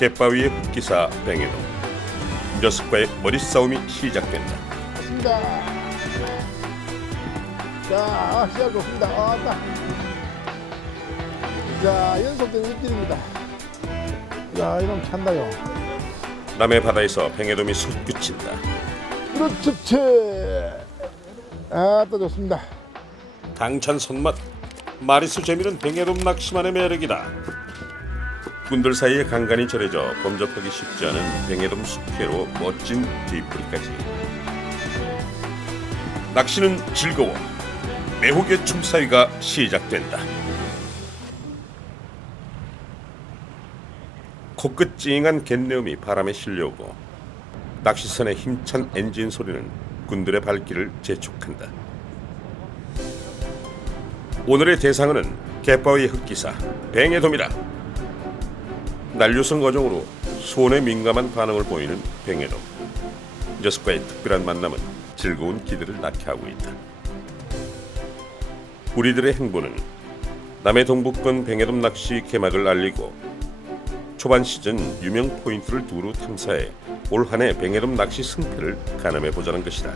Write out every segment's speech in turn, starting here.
갯바위의 흑기사 뱅에도 녀석과의 머리싸움이 시작된다. 좋습니다. 자, 아, 시작 좋습니다. 아, 딱. 자, 연속된 입질입니다. 자, 이놈 찬다요. 남해 바다에서 뱅에돔이 솟구친다. 그렇지, 채. 아, 또 좋습니다. 당찬 손맛 마리수 재미는 뱅에돔 낚시만의 매력이다. 군들 사이에 간간히 절여져 범접하기 쉽지 않은 뱅에돔 숙회로 멋진 뒤풀이까지. 낚시는 즐거워 매혹의 춤사위가 시작된다. 코끝 찡한 갯내음이 바람에 실려오고 낚시선의 힘찬 엔진 소리는 군들의 발길을 재촉한다. 오늘의 대상은 갯바위 흑기사 뱅에돔이다. 난류성 어종으로 수온에 민감한 반응을 보이는 뱅에돔. 녀석과의 특별한 만남은 즐거운 기대를 낳게 하고 있다. 우리들의 행보는 남해 동북권 뱅에돔 낚시 개막을 알리고 초반 시즌 유명 포인트를 두루 탐사해 올 한해 뱅에돔 낚시 승패를 가늠해 보자는 것이다.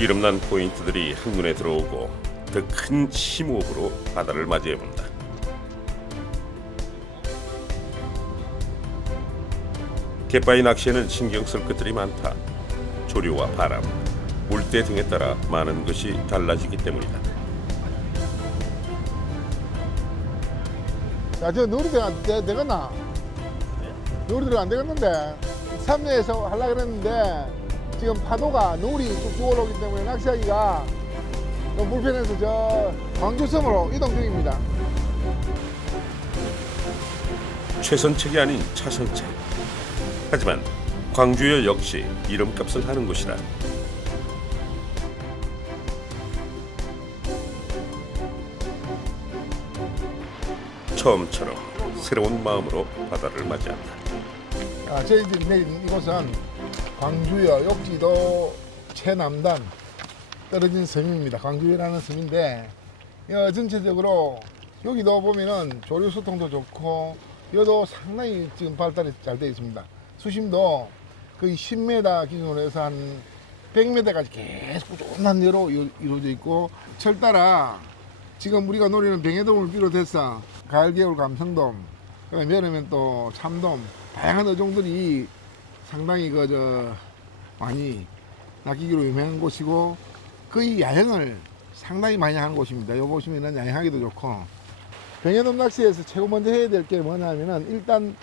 이름난 포인트들이 한눈에 들어오고 더 큰 심호흡으로 바다를 맞이해 본다. 갯바위 낚시에는 신경 쓸 것들이 많다. 조류와 바람, 물때 등에 따라 많은 것이 달라지기 때문이다. 자, 저 놀이대가 안 되- 되겠나? 놀이대가 안 되겠는데. 삼내에서 하려고 그랬는데, 지금 파도가 노을이 쭉쭉 올라오기 때문에 낚시하기가 좀 불편해서 저 광주섬으로 이동 중입니다. 최선책이 아닌 차선책. 하지만 광주여 역시 이름값을 하는 곳이다. 처음처럼 새로운 마음으로 바다를 맞이한다. 아, 저희들이 내린 이곳은 광주여 욕지도 최남단 떨어진 섬입니다. 광주여라는 섬인데 여 전체적으로 여기도 보면은 조류 소통도 좋고 여도 상당히 지금 발달이 잘 되어 있습니다. 수심도 거의 10m 기준으로 해서 한 100m까지 계속 꾸준한 이루- 이루어져 있고 철 따라 지금 우리가 노리는 병해돔을 비롯해서 가을 겨울 감성돔 그다음에 여름엔 또 참돔 다양한 어종들이 상당히 그 저 많이 낚이기로 유명한 곳이고 거의 야영을 상당히 많이 하는 곳입니다. 여기 보시면은 야영하기도 좋고 병해돔 낚시에서 최고 먼저 해야 될 게 뭐냐면은 일단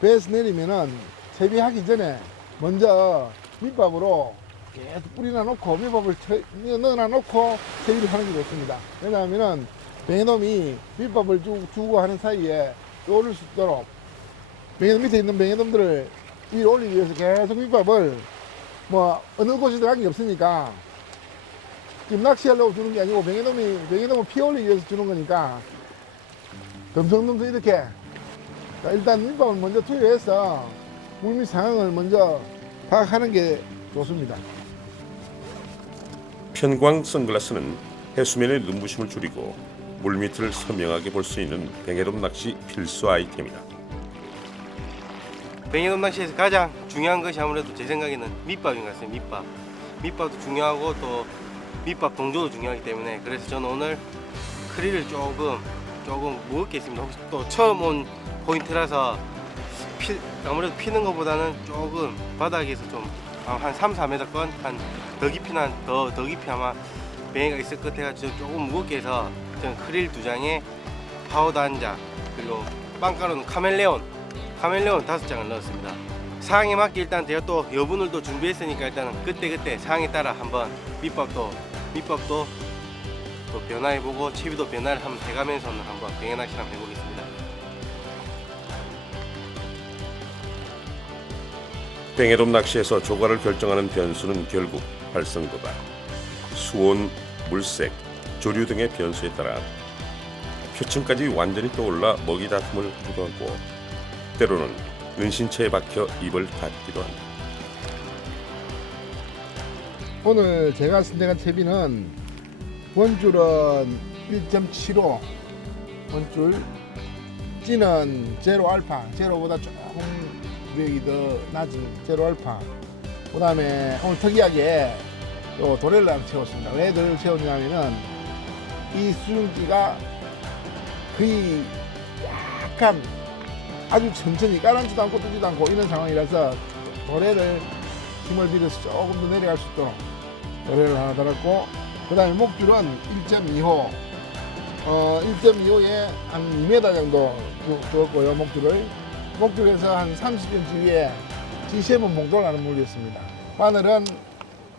배에서 내리면은 채비하기 전에 먼저 밑밥으로 계속 뿌리나 놓고 밑밥을 채- 넣어놔 놓고 채비를 하는 게 좋습니다. 왜냐하면은 병해돔이 밑밥을 주, 주고 하는 사이에 오를 수 있도록 병해돔 밑에 있는 병해돔들을 위로 올리기 위해서 계속 밑밥을 뭐 어느 곳이든 관계 없으니까 지금 낚시하려고 주는 게 아니고 병해돔이 병해돔을 피어 올리기 위해서 주는 거니까 덤성덤성 이렇게 자, 일단 밑밥을 먼저 투여해서 물밑 상황을 먼저 파악하는 게 좋습니다. 편광 선글라스는 해수면의 눈부심을 줄이고 물밑을 선명하게 볼 수 있는 뱅에돔 낚시 필수 아이템이다. 뱅에돔 낚시에서 가장 중요한 것이 아무래도 제 생각에는 밑밥인 것 같습니다. 밑밥. 밑밥도 중요하고 또 밑밥 동조도 중요하기 때문에 그래서 저는 오늘 크릴을 조금 조금 무겁게 했습니다. 혹시 또 처음 온 포인트라서 피, 아무래도 피는 것보다는 조금 바닥에서 좀한 3, 4m권 한더 깊이 난더 더 깊이 아마 뱅이가 있을 것 같아가지고 조금 무겁게 해서 크릴 두 장에 파우더 한 장 그리고 빵가루는 카멜레온 카멜레온 다섯 장을 넣었습니다. 상황에 맞게 일단 제가 또 여분을 또 준비했으니까 일단은 그때 그때 상황에 따라 한번 밑밥도 밑밥도 또 변화해보고 채비도 변화를 한번 해가면서는 한번 병행 낚시 한번 해보겠습니다. 뱅에돔 낚시에서 조과를 결정하는 변수는 결국 활성도다. 수온, 물색, 조류 등의 변수에 따라 표층까지 완전히 떠올라 먹이 다툼을 하기도 하고 때로는 은신처에 박혀 입을 닫기도 한다. 오늘 제가 선택한 채비는 원줄은 1.75 원줄 찌는 제로 알파, 제로보다 조금 구력이 더 낮은 제로 알파. 그 다음에 오늘 특이하게 또 도래를 채웠습니다. 왜 도래를 채웠냐면은 이 수증기가 거의 약간 아주 천천히 깔아앉지도 않고 뜨지도 않고 이런 상황이라서 도래를 힘을 빌려서 조금 더 내려갈 수 있도록 도래를 하나 달았고 그 다음에 목줄은 1.2호 어, 1.25에 한 2m 정도 두- 두었고요 목줄을 목줄에서 한 30cm 위에 GCM은 봉돌하는 물이었습니다 바늘은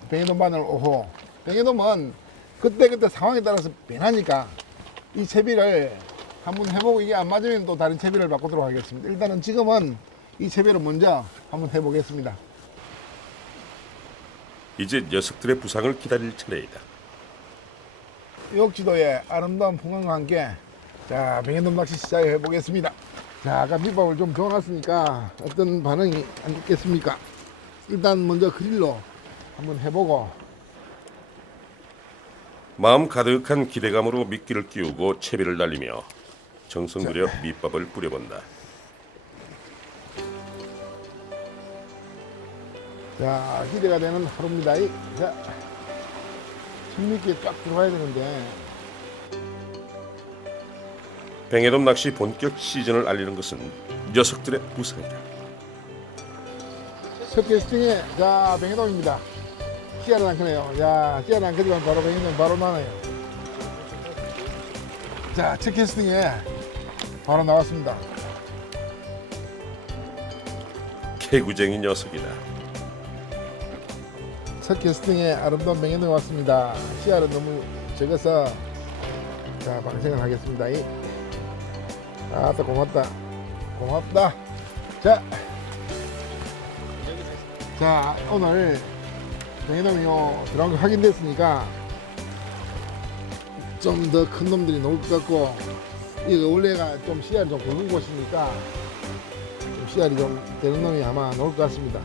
뱅에돔 바늘 5호 뱅에돔은 그때그때 상황에 따라서 변하니까 이 채비를 한번 해보고 이게 안 맞으면 또 다른 채비를 바꾸도록 하겠습니다 일단은 지금은 이 채비를 먼저 한번 해보겠습니다 이제 녀석들의 부상을 기다릴 차례이다. 욕지도의 아름다운 풍광과 함께 자 뱅에돔 낚시 시작해 보겠습니다. 자 아까 밑밥을 좀 줘놨으니까 어떤 반응이 안 있겠습니까? 일단 먼저 그릴로 한번 해보고 마음 가득한 기대감으로 미끼를 끼우고 채비를 날리며 정성 들여 밑밥을 뿌려본다. 자 기대가 되는 하루입니다. 이, 자 손미끼에 쫙 들어가야 되는데 뱅에돔 낚시 본격 시즌을 알리는 것은 녀석들의 부상이다. 첫 캐스팅에 자 뱅에돔입니다. 씨알은 안 크네요. 자 씨알은 안 크지만 바로 뱅에돔 바로 나네요. 자첫 캐스팅에 바로 나왔습니다. 개구쟁이 녀석이다. 첫 캐스팅에 아름다운 맹연을 왔습니다. 씨알은 너무 적어서 자 방생을 하겠습니다. 이. 아따 고맙다. 고맙다. 자, 자 오늘 맹연놈이요 들어간 거 확인됐으니까 좀 더 큰 놈들이 나올 것 같고 이거 원래가 좀 씨알이 좀 굵은 곳이니까 좀 씨알이 좀 되는 놈이 아마 나올 것 같습니다.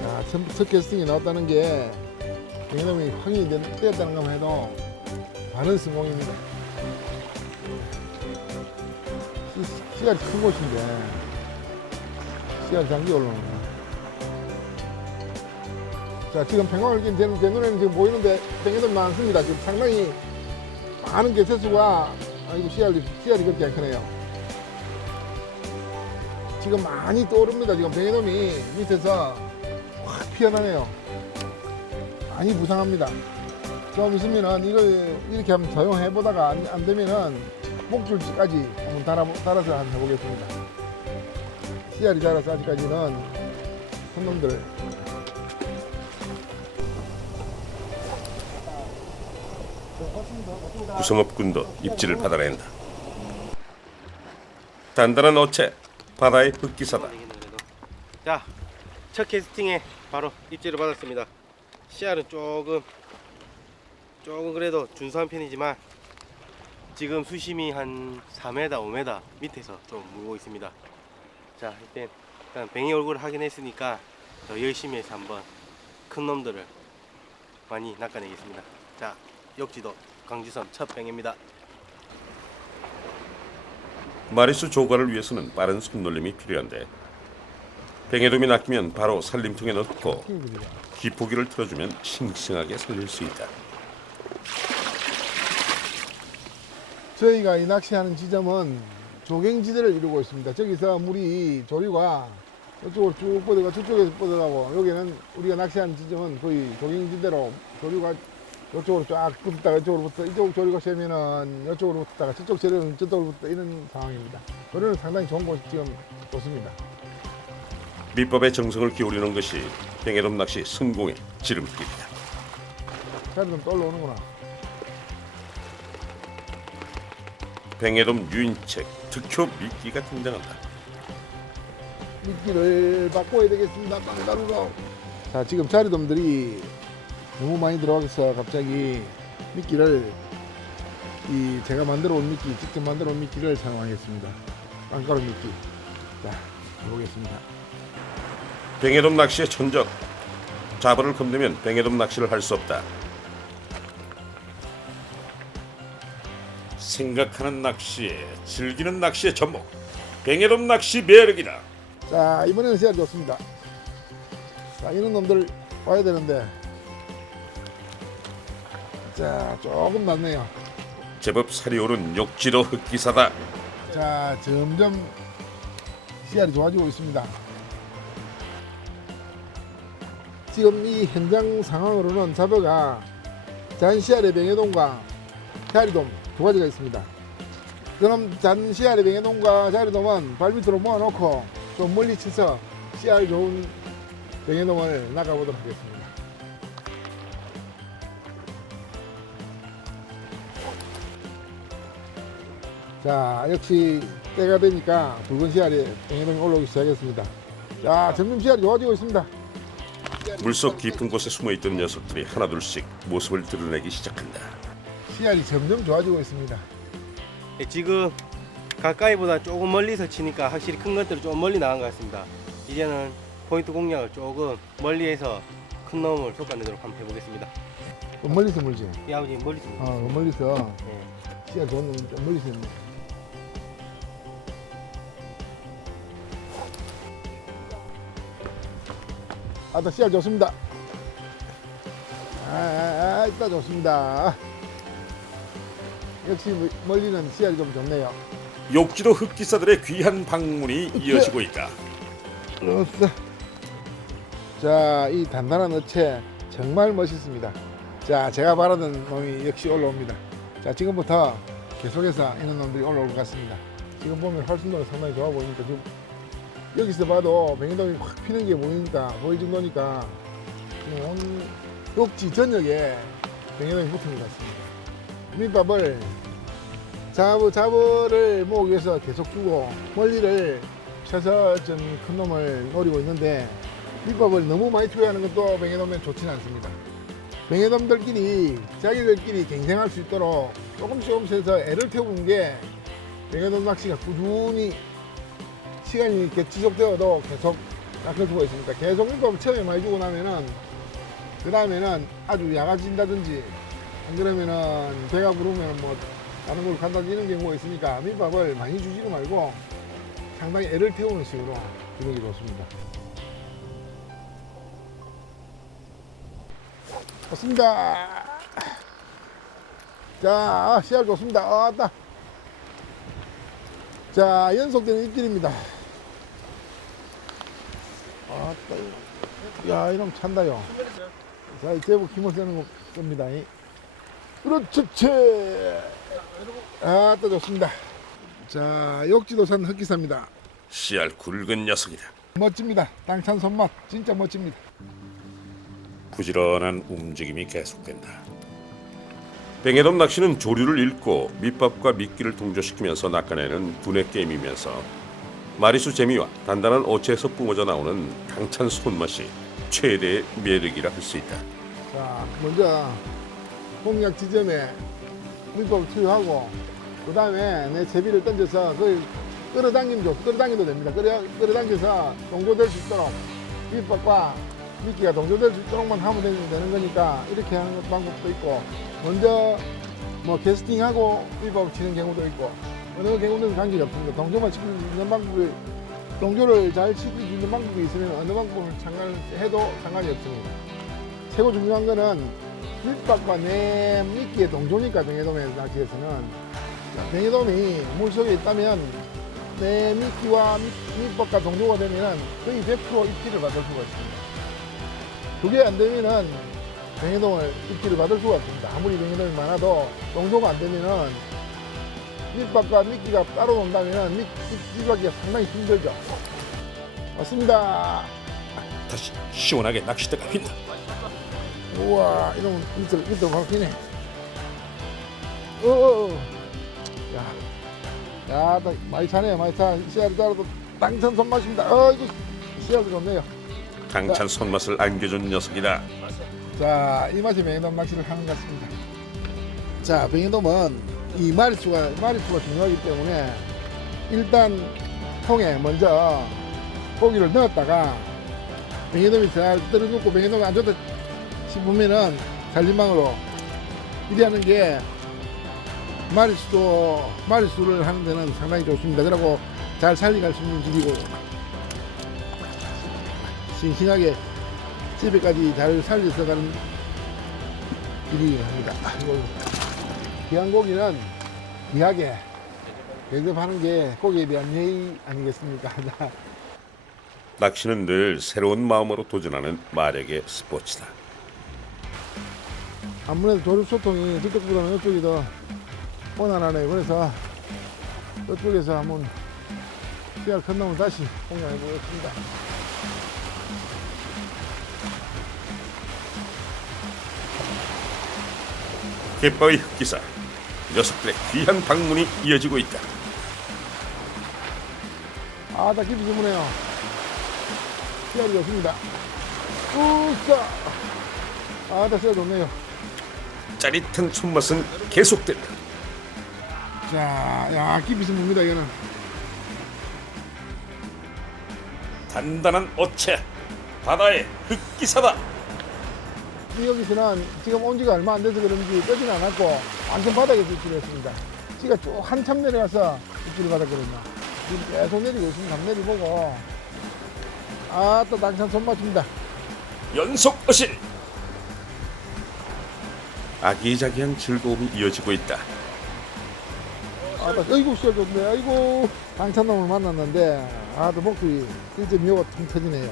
자, 첫, 첫 캐스팅이 나왔다는 게 이놈이 확인이 된- 되었다는 것만 해도 많은 성공입니다. 씨- 씨알이 큰 곳인데 씨알 장기 올라오네. 자, 지금 지금 제, 제 눈에는 지금 보이는데 뱅이도 많습니다. 지금 상당히 많은 개체수가 아이고 씨알이 씨알이 그렇게 안 크네요. 지금 많이 떠오릅니다. 지금 뱅이놈이 밑에서 확 피어나네요. 많이 부상합니다. 좀 있으면은 이걸 이렇게 한번 사용해 보다가 안, 안 되면은 목줄까지 한번 달아, 달아서 한번 해보겠습니다. 씨알이 달아서 아직까지는 큰 놈들. 구성업군도 입질을 받아낸다. 단단한 어체, 바다의 흑기사다. 자, 첫 캐스팅에 바로 입질을 받았습니다. 씨알은 조금 조금 그래도 준수한 편이지만 지금 수심이 한 4m, 5m 밑에서 좀 물고 있습니다. 자, 일단 일단 뱅이 얼굴을 확인했으니까 더 열심히 해서 한번 큰 놈들을 많이 낚아내겠습니다. 자, 역지도 강지섬 첫 뱅입니다. 마리수 조과를 위해서는 빠른 손놀림이 필요한데 뱅에돔이 낚이면 바로 살림통에 넣고. 기포기를 틀어주면 싱싱하게 살릴 수 있다. 저희가 이 낚시하는 지점은 조경지대를 이루고 있습니다. 저기서 물이 조류가 이쪽으로 쭉 뻗어가 저쪽에서 뻗어가고 여기는 우리가 낚시하는 지점은 거의 조경지대로 조류가 이쪽으로 쫙 붙었다가 이쪽으로 붙어 이쪽 조류가 세면은 이쪽으로 붙었다가 저쪽 조류는 저쪽으로 붙어 이런 상황입니다. 조류는 상당히 좋은 곳 지금 좋습니다. 밑밥에 정성을 기울이는 것이 뱅에돔 낚시 성공의 지름길이다. 자리 좀 떠올라오는구나. 뱅에돔 유인책 특효 미끼가 등장한다. 미끼를 바꿔야 되겠습니다. 빵가루로. 자, 지금 자리돔들이 너무 많이 들어가서 갑자기 미끼를 이 제가 만들어 온 미끼, 직접 만들어 온 미끼를 사용하겠습니다. 빵가루 미끼. 자, 해보겠습니다. 뱅에돔 낚시의 천적. 자벌을 건드면 뱅에돔 낚시를 할 수 없다. 생각하는 낚시에 즐기는 낚시의 전목 뱅에돔 낚시 매력이다. 자 이번에는 씨알 좋습니다. 자 이런 놈들 와야 되는데 자 조금 낫네요. 제법 살이 오른 욕지도 흑기사다. 자 점점 씨알이 좋아지고 있습니다. 지금 이 현장 상황으로는 잡어가 잔 씨알의 뱅에돔과 자리돔 두 가지가 있습니다. 그럼 잔 씨알의 뱅에돔과 자리돔은 발밑으로 모아놓고 좀 멀리 쳐서 씨알 좋은 뱅에돔을 나가보도록 하겠습니다. 자 역시 때가 되니까 붉은 씨알이 뱅에돔이 올라오기 시작했습니다. 자 점점 씨알이 좋아지고 있습니다. 물속 깊은 곳에 숨어있던 녀석들이 하나둘씩 모습을 드러내기 시작한다. 씨알이 점점 좋아지고 있습니다. 예, 지금 가까이보다 조금 멀리서 치니까 확실히 큰 것들이 좀 멀리 나간 것 같습니다. 이제는 포인트 공략을 조금 멀리에서 큰 놈을 쏟아내도록 한번 해보겠습니다. 좀 멀리서 물지. 이 아버지 멀리서 어, 좀 멀리서 예. 씨알 좋은 놈좀 멀리서 있네. 아따 씨알 좋습니다. 아, 아, 아, 이따 좋습니다. 역시 멀- 멀리는 씨알이 좀 좋네요. 욕지도 흑기사들의 귀한 방문이 이어지고 있다. 넣었어. 자, 이 단단한 어체 정말 멋있습니다. 자, 제가 바라던 놈이 역시 올라옵니다. 자, 지금부터 계속해서 이런 놈들이 올라올 것 같습니다. 지금 보면 활순도가 상당히 좋아 보이니까 지금 여기서 봐도 뱅이돔이 확 피는 게 보이니까 보일 정도니까 온 욕지 전역에 뱅이돔이 붙은 것 같습니다. 밑밥을 자부 자부를 모으기 위해서 계속 주고 멀리를 쳐서 좀큰 놈을 노리고 있는데 밑밥을 너무 많이 투여하는 것도 뱅에돔에 좋지는 않습니다. 뱅에돔들끼리 자기들끼리 경쟁할 수 있도록 조금씩 조금씩 해서 애를 태우는 게 뱅에돔 낚시가 꾸준히 시간이 이렇게 지속되어도 계속 낚아주고 있으니까 계속 밑밥을 처음에 많이 주고 나면은 그 다음에는 아주 약아진다든지 안 그러면은 배가 부르면 뭐 다른 걸 갖다 주는 경우가 있으니까 밑밥을 많이 주지도 말고 상당히 애를 태우는 식으로 주는 게 좋습니다. 좋습니다. 자, 씨알 좋습니다. 아, 왔다. 자, 연속되는 입질입니다. 아따, 야, 이놈 찬다요. 자, 제법 힘을 쓰는 겁니다. 그렇지, 채. 아, 또 좋습니다. 자, 욕지도산 흑기사입니다. 씨알 굵은 녀석이다. 멋집니다. 땅찬 손맛 진짜 멋집니다. 부지런한 움직임이 계속된다. 뱅에돔 낚시는 조류를 읽고 밑밥과 미끼를 동조시키면서 낚아내는 두뇌 게임이면서 마리수 재미와 단단한 어체에서 뿜어져 나오는 강찬 손맛이 최대의 매력이라 할 수 있다. 자, 먼저 공략 지점에 밑밥을 투여하고 그 다음에 내 제비를 던져서 그걸 끌어당기면 좋 끌어당겨도 됩니다. 끌어, 끌어당겨서 동조될 수 있도록 밑밥과 미끼가 동조될 수 있도록만 하면 되는 거니까 이렇게 하는 것- 방법도 있고 먼저 뭐 캐스팅하고 밑밥을 치는 경우도 있고 어느 경우는 관계가 없습니다. 동조만 있는 방법이 동조를 잘 시킬 수 있는 방법이 있으면 어느 방법을 상관해도 상관이 없습니다. 최고 중요한 거는 밑밥과 내 미끼의 동조니까 뱅에돔의 낚시에서는 자, 뱅에돔이 물속에 있다면 내 미끼와 밑, 밑밥과 동조가 되면 거의 100% 입질을 받을 수가 있습니다. 그게 안 되면은 뱅에돔을 입질을 받을 수가 없습니다. 아무리 뱅에돔이 많아도 동조가 안 되면은 밑밥과 미끼가 따로 논다면은 밑, 입질받기가 상당히 힘들죠. 맞습니다. 다시 시원하게 낚싯대가 휜다. 우와 이놈 밑으로 밑으로 바로 피네. 어어어. 야, 야, 나 많이 차네요 많이 차. 씨알이 따라도 땅천 손맛입니다. 어 이거 씨알도 좋네요. 강찬 손맛을 안겨준 녀석이다. 자이 맛이 뱅에돔 낚시를 하는 것 같습니다. 자 뱅에돔은 이 마리수가 마리수가 중요하기 때문에 일단 통에 먼저 고기를 넣었다가 뱅에돔이 잘 떨어놓고 뱅에돔이 안 좋다 싶으면은 살림망으로 이리 하는 게 마리수도 마리수를 하는 데는 상당히 좋습니다. 그리고 잘 살려갈 수 있는 집이고 싱싱하게 집에까지 잘 살려서 가는 일이긴 합니다. 귀한 고기는 귀하게 대접하는 게 고기에 대한 예의 아니겠습니까? 낚시는 늘 새로운 마음으로 도전하는 마력의 스포츠다. 아무래도 조립 소통이 저쪽보다는 이쪽이 더 원활하네요. 그래서 이쪽에서 한번 씨알 큰 놈을 다시 공략해 보겠습니다. 갯바위 흑기사 녀석들의 귀한 방문이 이어지고 있다. 아, 나 깊이 주무네요. 씨알이 좋습니다. 우싸! 아, 나 씨알 좋네요. 짜릿한 손맛은 계속된다. 자, 야, 깊이 주무입니다, 이거는. 단단한 어체 바다의 흑기사다. 여기서는 지금 온 지가 얼마 안 돼서 그런지 뜨진 않았고 완전 바닥에서 입질을 했습니다. 지가 쭉 한참 내려가서 입질을 받았거든요. 지금 계속 내리고 있습니다. 한번 내리보고 아또 당찬 손맛입니다. 연속 어실. 아기자기한 즐거움이 이어지고 있다. 어이구 시작 좋네. 아이고 당찬 놈을 만났는데 아 또 목줄이 1.25가 통 터지네요.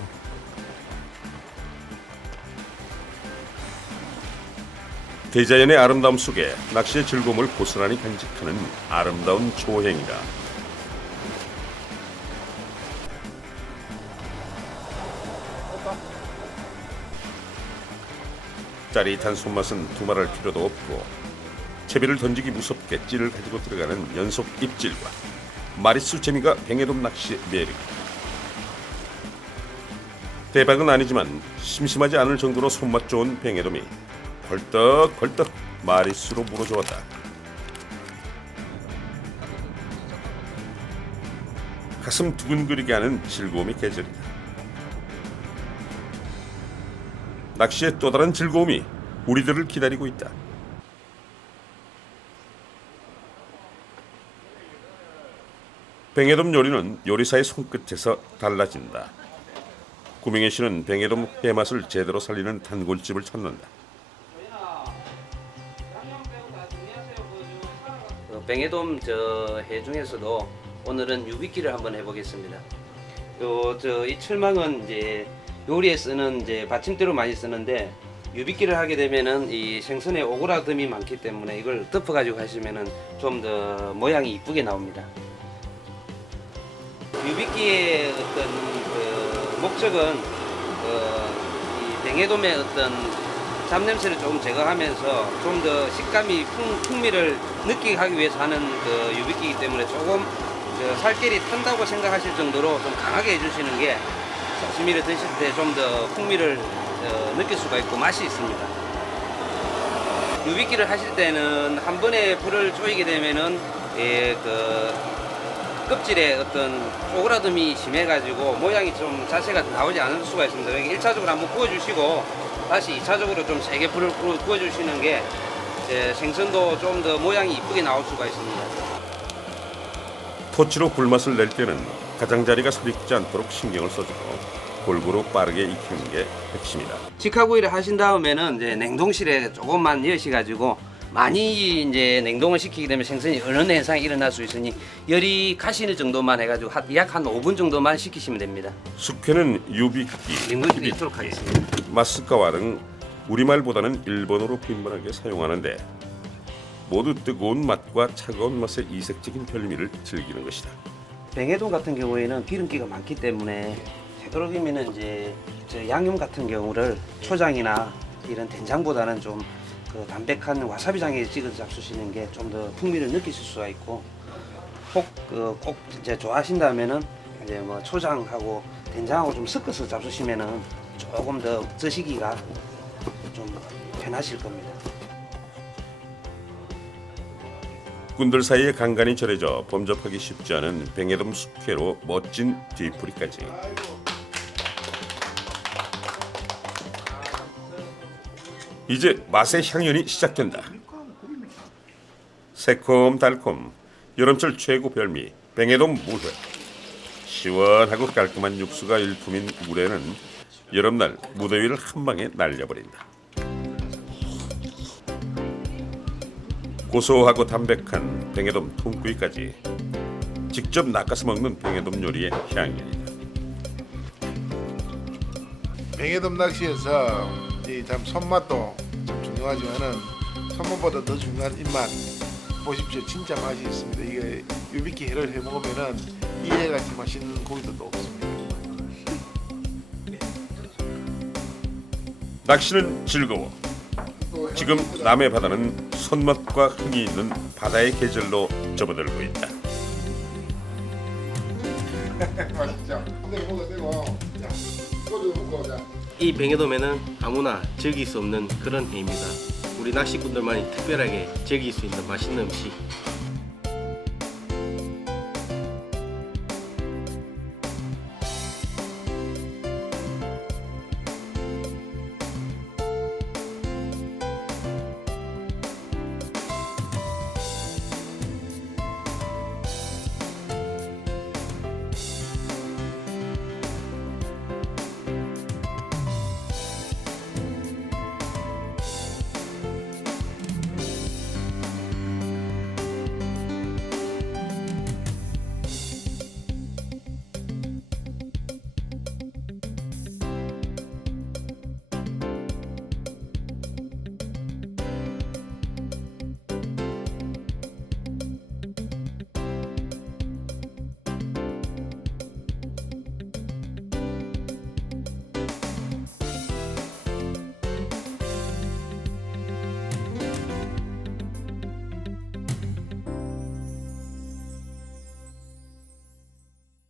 대자연의 아름다움 속에 낚시의 즐거움을 고스란히 간직하는 아름다운 조행이다. 짜릿한 손맛은 두말할 필요도 없고 채비를 던지기 무섭게 찌를 가지고 들어가는 연속 입질과 마리수 재미가 뱅에돔 낚시의 매력이다. 대박은 아니지만 심심하지 않을 정도로 손맛 좋은 뱅에돔이 벌떡벌떡 마리수로 물어주었다. 가슴 두근거리게 하는 즐거움이 계절이다. 낚시의 또 다른 즐거움이 우리들을 기다리고 있다. 뱅에돔 요리는 요리사의 손끝에서 달라진다. 구명혜 씨는 뱅에돔 해맛을 제대로 살리는 단골집을 찾는다. 어, 뱅에돔 저 해 중에서도 오늘은 유비끼를 한번 해보겠습니다. 요저이 철망은 이제 요리에 쓰는 이제 받침대로 많이 쓰는데 유비끼를 하게 되면은 이 생선에 오그라듦이 많기 때문에 이걸 덮어 가지고 하시면은 좀 더 모양이 이쁘게 나옵니다. 유비끼의 어떤 그 목적은 어, 이 뱅에돔의 어떤 잡냄새를 조금 제거하면서 좀 더 식감이 풍, 풍미를 느끼게 하기 위해서 하는 그 유비끼이기 때문에 조금 저 살결이 탄다고 생각하실 정도로 좀 강하게 해주시는 게 사시미를 드실 때 좀 더 풍미를 어, 느낄 수가 있고 맛이 있습니다. 유비끼를 하실 때는 한 번에 불을 쪼이게 되면은 예, 그 껍질에 어떤 오그라듦이 심해가지고 모양이 좀 자세가 나오지 않을 수가 있습니다. 여기 1차적으로 한번 구워주시고 다시 2차적으로 좀 세게 불을 구워- 구워주시는 게 생선도 좀 더 모양이 이쁘게 나올 수가 있습니다. 토치로 불맛을 낼 때는 가장자리가 소리지 않도록 신경을 써주고 골고루 빠르게 익히는 게 핵심이다. 직화구이를 하신 다음에는 이제 냉동실에 조금만 여시가지고 많이 이제 냉동을 시키게 되면 생선이 어느 현상이 일어날 수 있으니 열이 가시는 정도만 해가지고 약한 5분 정도만 식히시면 됩니다. 숙회는 유비끼, 냉동실에 있도록 하겠습니다. 마스카와 등 우리말보다는 일본어로 빈번하게 사용하는데 모두 뜨거운 맛과 차가운 맛의 이색적인 별미를 즐기는 것이다. 뱅에돔 같은 경우에는 기름기가 많기 때문에 되도록이면 이제 저 양념 같은 경우를 초장이나 이런 된장보다는 좀 그 담백한 와사비장에 찍어서 잡수시는 게 좀 더 풍미를 느끼실 수가 있고 혹그꼭 이제 좋아하신다면은 이제 뭐 초장하고 된장하고 좀 섞어서 잡수시면은 조금 더 드시기가 좀 편하실 겁니다. 꾼들 사이에 간간히 절여져 범접하기 쉽지 않은 뱅에돔 숙회로 멋진 뒤풀이까지. 이제 맛의 향연이 시작된다. 새콤달콤 여름철 최고 별미 뱅에돔 물회 시원하고 깔끔한 육수가 일품인 물회는 여름날 무더위를 한 방에 날려버린다 고소하고 담백한 뱅에돔 통구이까지 직접 낚아서 먹는 뱅에돔 요리의 향연이다. 뱅에돔 낚시에서 이참 손맛도 참 중요하지만은 손맛보다 더 중요한 입맛 보십시오. 진짜 맛이 있습니다. 이게 유비키 회를 해 먹으면은 이해같이 맛있는 고기도 또 없습니다. 낚시는 즐거워 지금 남해 바다는 손맛과 흥이 있는 바다의 계절로 접어들고 있다. 맛있죠? 근데 먹어도 되고. 자 소주 먹고 자. 이 뱅에돔에는 아무나 즐길 수 없는 그런 회입니다. 우리 낚시꾼들만이 특별하게 즐길 수 있는 맛있는 음식